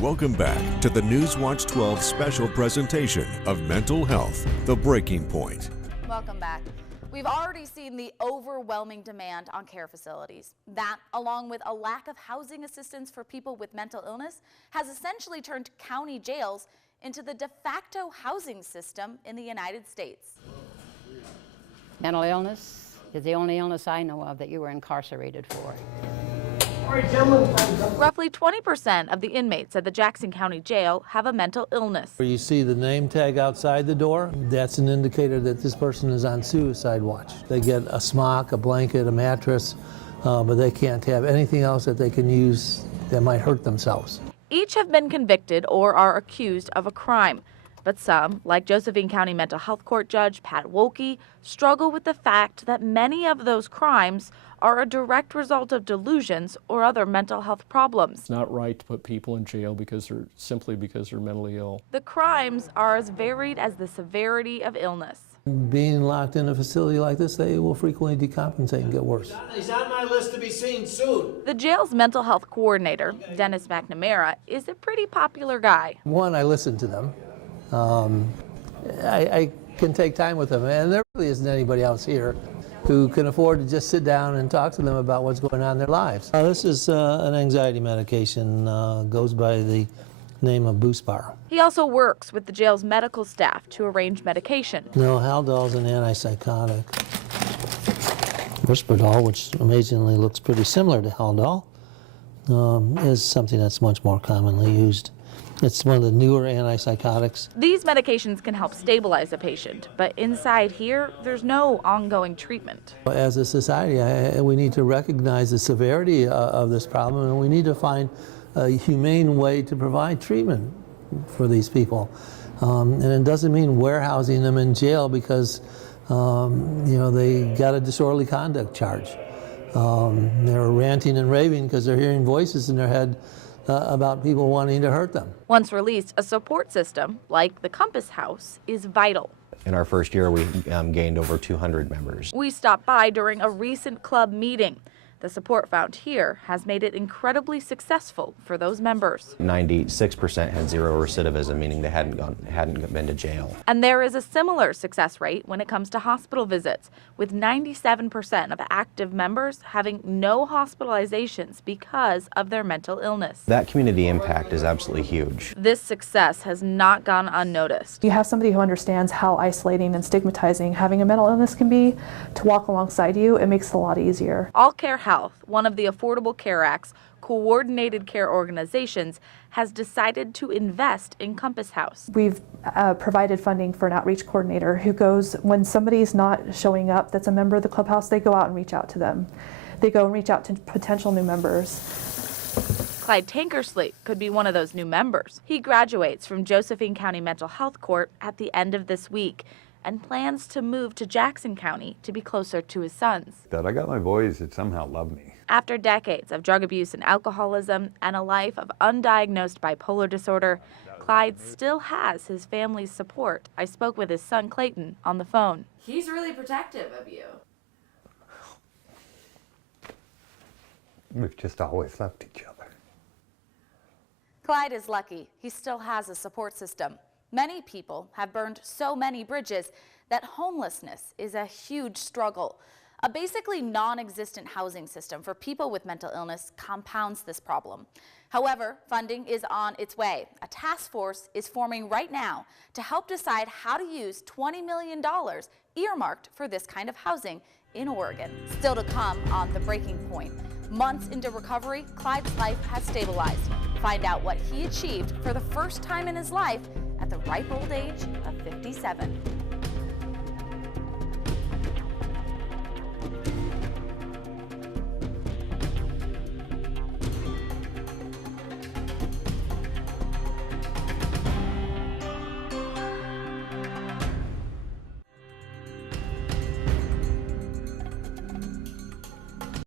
Welcome back to the Newswatch 12 special presentation of Mental Health, The Breaking Point. Welcome back. We've already seen the overwhelming demand on care facilities. That, along with a lack of housing assistance for people with mental illness, has essentially turned county jails into the de facto housing system in the United States. Mental illness is the only illness I know of that you were incarcerated for. Roughly 20% of the inmates at the Jackson County Jail have a mental illness. Where you see the name tag outside the door, that's an indicator that this person is on suicide watch. They get a smock, a blanket, a mattress, but they can't have anything else that they can use that might hurt themselves. Each have been convicted or are accused of a crime. But some, like Josephine County Mental Health Court Judge Pat Wolke, struggle with the fact that many of those crimes are a direct result of delusions or other mental health problems. It's not right to put people in jail because they're mentally ill. The crimes are as varied as the severity of illness. Being locked in a facility like this, they will frequently decompensate and get worse. He's on my list to be seen soon. The jail's mental health coordinator, Dennis McNamara, is a pretty popular guy. One, I listen to them. I can take time with them, and there really isn't anybody else here who can afford to just sit down and talk to them about what's going on in their lives. This is an anxiety medication, goes by the name of Buspar. He also works with the jail's medical staff to arrange medication. No, Haldol's an antipsychotic. Risperdal, which amazingly looks pretty similar to Haldol, is something that's much more commonly used. It's one of the newer antipsychotics. These medications can help stabilize a patient, but inside here, there's no ongoing treatment. As a society, we need to recognize the severity of this problem, and we need to find a humane way to provide treatment for these people. And it doesn't mean warehousing them in jail because they got a disorderly conduct charge. They're ranting and raving because they're hearing voices in their head about people wanting to hurt them. Once released, a support system, like the Compass House, is vital. In our first year, we gained over 200 members. We stopped by during a recent club meeting. The support found here has made it incredibly successful for those members. 96% had zero recidivism, meaning they hadn't been to jail. And there is a similar success rate when it comes to hospital visits, with 97% of active members having no hospitalizations because of their mental illness. That community impact is absolutely huge. This success has not gone unnoticed. You have somebody who understands how isolating and stigmatizing having a mental illness can be. To walk alongside you, it makes it a lot easier. All Care Health, one of the Affordable Care Act's coordinated care organizations, has decided to invest in Compass House. We've provided funding for an outreach coordinator who goes, when somebody's not showing up that's a member of the clubhouse, they go out and reach out to them. They go and reach out to potential new members. Clyde Tankersley could be one of those new members. He graduates from Josephine County Mental Health Court at the end of this week and plans to move to Jackson County to be closer to his sons. That I got my boys that somehow love me. After decades of drug abuse and alcoholism and a life of undiagnosed bipolar disorder, Clyde still has his family's support. I spoke with his son Clayton on the phone. He's really protective of you. We've just always loved each other. Clyde is lucky. He still has a support system. Many people have burned so many bridges that homelessness is a huge struggle. A basically non-existent housing system for people with mental illness compounds this problem. However, funding is on its way. A task force is forming right now to help decide how to use $20 million earmarked for this kind of housing in Oregon. Still to come on The Breaking Point. Months into recovery, Clyde's life has stabilized. Find out what he achieved for the first time in his life at the ripe old age of 57.